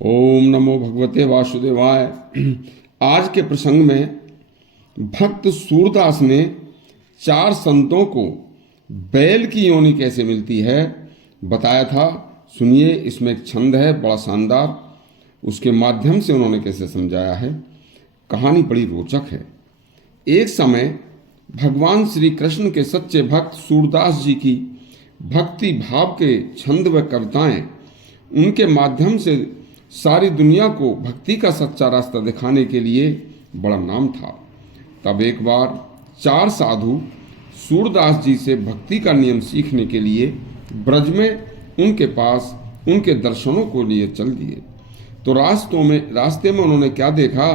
ओम नमो भगवते वासुदेवाय। आज के प्रसंग में भक्त सूरदास ने 4 संतों को बैल की योनि कैसे मिलती है बताया था। सुनिए, इसमें एक छंद है बड़ा शानदार, उसके माध्यम से उन्होंने कैसे समझाया है। कहानी बड़ी रोचक है। एक समय भगवान श्री कृष्ण के सच्चे भक्त सूरदास जी की भक्ति भाव के छंद व कविताएं उनके माध्यम से सारी दुनिया को भक्ति का सच्चा रास्ता दिखाने के लिए बड़ा नाम था। तब एक बार 4 साधु सूरदास जी से भक्ति का नियम सीखने के लिए ब्रज में उनके पास उनके दर्शनों को लिए चल दिए। तो रास्ते में उन्होंने क्या देखा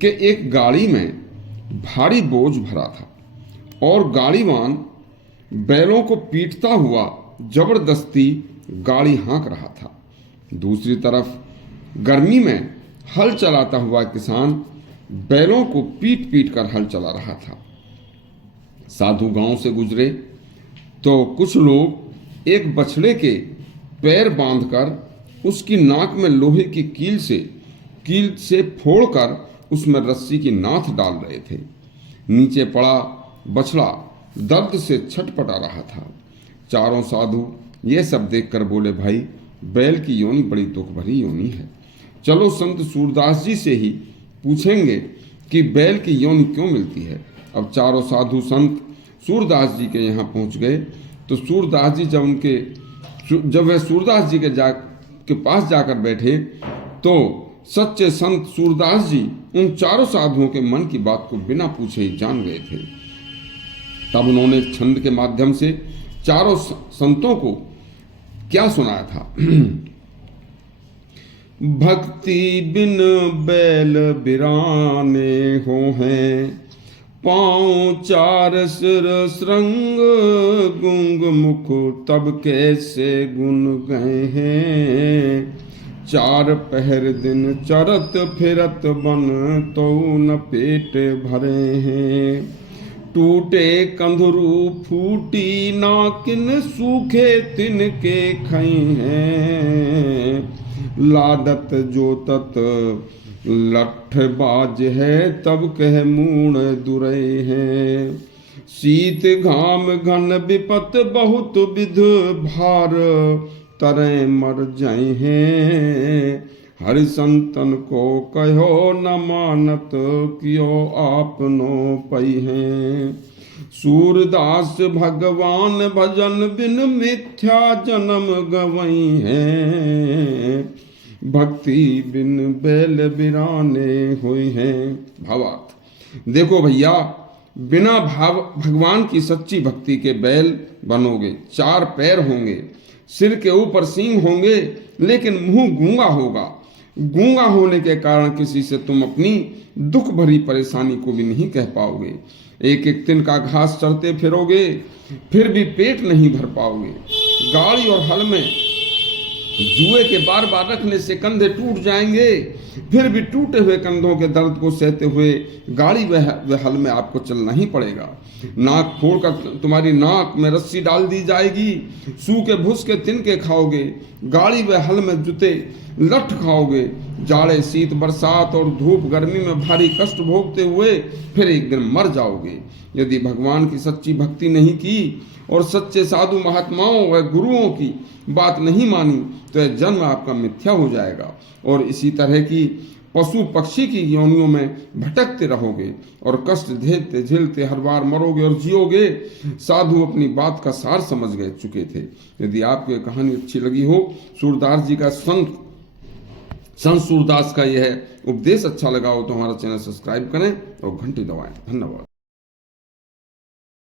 कि एक गाड़ी में भारी बोझ भरा था और गाड़ीवान बैलों को पीटता हुआ जबरदस्ती गाड़ी हाँक रहा था। दूसरी तरफ गर्मी में हल चलाता हुआ किसान बैलों को पीट पीट कर हल चला रहा था। साधु गांव से गुजरे तो कुछ लोग एक बछड़े के पैर बांधकर उसकी नाक में लोहे की कील से फोड़कर उसमें रस्सी की नाथ डाल रहे थे। नीचे पड़ा बछड़ा दर्द से छटपटा रहा था। चारों साधु ये सब देखकर बोले, भाई बैल की योनि बड़ी दुख भरी योनि है। चलो संत सूरदास जी से ही पूछेंगे कि बैल की योनि क्यों मिलती है। अब चारों साधु संत सूरदास जी के यहाँ पहुँच गए। तो सूरदास जी जब वह सूरदास जी के पास जाकर बैठे तो सच्चे संत सूरदास जी उन चारों साधुओं के मन की बात को बिना पूछे ही जान गए थे। तब उन्होंने छंद के माध्यम से चारों संतों को क्या सुनाया था। भक्ति बिन बैल बिराने हो हैं, पाँव 4 सिर श्रृंग गुंग मुख तब कैसे गुन गए हैं। 4 पहर दिन चरत फिरत बन तो न पेट भरे हैं। टूटे कंधरू फूटी नाकिन सूखे तिनके खई हैं। लादत जो तत लठ बाज है तब कह मूण दुरे हैं। शीत घाम घन विपत बहुत विध भार तरह मर जाए हैं। हरि संतन को कहो न मानत कियो आपनो पई हैं। सूरदास भगवान भजन बिन मिथ्या जन्म गवई हैं। भक्ति बिन बैल बिराने हुई हैं। भावार्थ देखो भैया, बिना भगवान की सच्ची भक्ति के बैल बनोगे। 4 पैर होंगे, सिर के ऊपर सींग होंगे, लेकिन मुंह गूंगा होगा। गूंगा होने के कारण किसी से तुम अपनी दुख भरी परेशानी को भी नहीं कह पाओगे। एक एक दिन का घास चढ़ते फिरोगे, फिर भी पेट नहीं भर पाओगे। गाड़ी और हल में जुए के बार बार रखने से कंधे टूट जाएंगे, फिर भी टूटे हुए कंधों के दर्द को सहते हुए गाड़ी व हल में आपको चलना ही पड़ेगा। नाक फोड़कर तुम्हारी नाक में रस्सी डाल दी जाएगी, सूखे भूस के तिनके खाओगे, गाड़ी व हल में जूते लठ खाओगे, जाड़े शीत बरसात और धूप गर्मी में भारी कष्ट भोगते हुए फिर एक दिन मर जाओगे। यदि भगवान की सच्ची भक्ति नहीं की और सच्चे साधु महात्माओं व गुरुओं की बात नहीं मानी तो यह जन्म आपका मिथ्या हो जाएगा और इसी तरह की पशु पक्षी की योनियों में भटकते रहोगे और कष्ट झेलते झेलते हर बार मरोगे और जियोगे। साधु अपनी बात का सार समझ चुके थे। यदि आपको यह कहानी अच्छी लगी हो, सूरदास जी का संत सूरदास का यह उपदेश अच्छा लगा हो तो हमारा चैनल सब्सक्राइब करें और घंटी दबाएं। धन्यवाद।